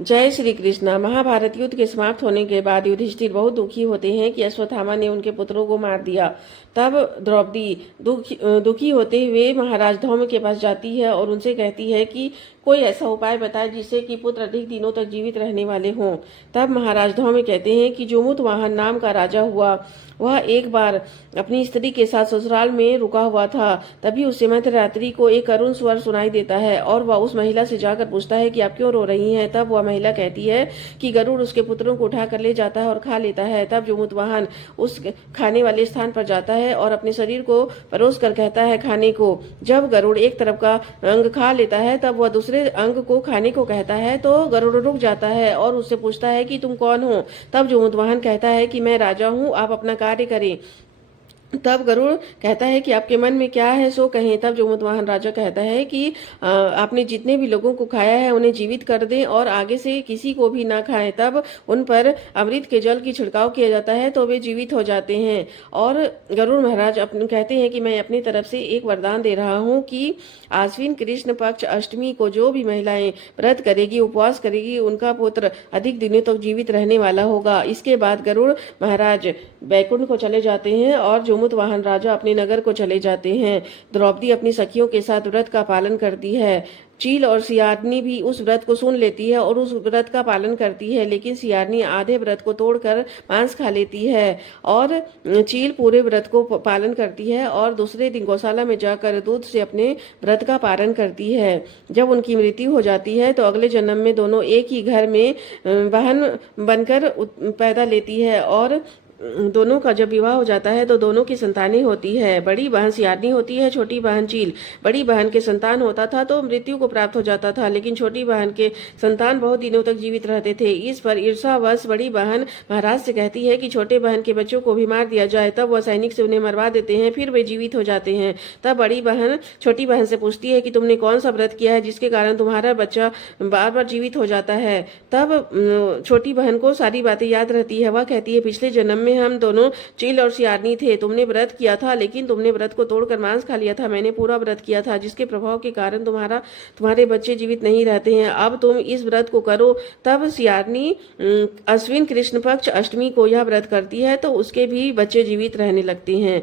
जय श्री कृष्ण। महाभारत युद्ध के समाप्त होने के बाद युधिष्ठिर बहुत दुखी होते हैं कि अश्वत्थामा ने उनके पुत्रों को मार दिया। तब द्रौपदी दुखी होते हुए महाराज धौम्य के पास जाती है और उनसे कहती है कि कोई ऐसा उपाय बताए जिससे कि पुत्र अधिक दिनों तक जीवित रहने वाले हों। तब महाराज धौम्य कहते हैं कि जोमुतवाहन नाम का राजा हुआ, वह एक बार अपनी स्त्री के साथ ससुराल में रुका हुआ था। तभी उसे मध्य रात्रि को एक करुण स्वर सुनाई देता है और वह उस महिला से जाकर पूछता है कि आप क्यों रो रही हैं। तब वह महिला कहती है कि गरुड़ उसके पुत्रों को उठा कर ले जाता है और खा लेता है। तब जोमुतवाहन उस खाने वाले स्थान पर जाता है और अपने शरीर को परोस कर कहता है खाने को। जब गरुड़ एक तरफ का अंग खा लेता है तब वह दूसरे अंग को खाने को कहता है तो गरुड़ रुक जाता है और उससे पूछता है कि तुम कौन हो। तब जोमुतवाहन कहता है कि मैं राजा हूँ, आप अपना कार्य करें। तब गरुड़ कहता है कि आपके मन में क्या है सो कहें। तब जोमुतवाहन राजा कहता है कि आपने जितने भी लोगों को खाया है उन्हें जीवित कर दें और आगे से किसी को भी ना खाएं। तब उन पर अमृत के जल की छिड़काव किया जाता है तो वे जीवित हो जाते हैं। और गरुड़ महाराज अपने कहते हैं कि मैं अपनी तरफ से एक वरदान दे रहा हूँ कि आश्विन कृष्ण पक्ष अष्टमी को जो भी महिलाएं व्रत करेगी, उपवास करेगी, उनका पुत्र अधिक दिनों तक जीवित रहने वाला होगा। इसके बाद गरुड़ महाराज बैकुंठ को चले जाते हैं और जोमुतवाहन राजा अपने नगर को चले जाते हैं। द्रौपदी अपनी सखियों के साथ व्रत का पालन करती है। चील और सियारनी भी उस व्रत को सुन लेती है और उस व्रत का पालन करती है, लेकिन सियारनी आधे व्रत को तोड़कर मांस खा लेती है और चील पूरे व्रत को पालन करती है और दूसरे दिन गौशाला में जाकर दूध से अपने व्रत का पालन करती है। जब उनकी मृत्यु हो जाती है तो अगले जन्म में दोनों एक ही घर में बहन बनकर पैदा लेती है और दोनों का जब विवाह हो जाता है तो दोनों की संतानें होती है। बड़ी बहन सियारनी होती है, छोटी बहन चील। बड़ी बहन के संतान होता था तो मृत्यु को प्राप्त हो जाता था, लेकिन छोटी बहन के संतान बहुत दिनों तक जीवित रहते थे। इस पर ईर्ष्यावश बड़ी बहन महाराज से कहती है कि छोटे बहन के बच्चों को भी मार दिया जाए। तब वह सैनिक से उन्हें मरवा देते हैं, फिर वे जीवित हो जाते हैं। तब बड़ी बहन छोटी बहन से पूछती है कि तुमने कौन सा व्रत किया है जिसके कारण तुम्हारा बच्चा बार बार जीवित हो जाता है। तब छोटी बहन को सारी बातें याद रहती है। वह कहती है पिछले जन्म में हम दोनों चील और सियारनी थे। तुमने व्रत किया था लेकिन तुमने व्रत को तोड़कर मांस खा लिया था। मैंने पूरा व्रत किया था जिसके प्रभाव के कारण तुम्हारे बच्चे जीवित नहीं रहते हैं। अब तुम इस व्रत को करो। तब सियारनी अश्विन कृष्ण पक्ष अष्टमी को यह व्रत करती है तो उसके भी बच्चे जीवित रहने लगते हैं।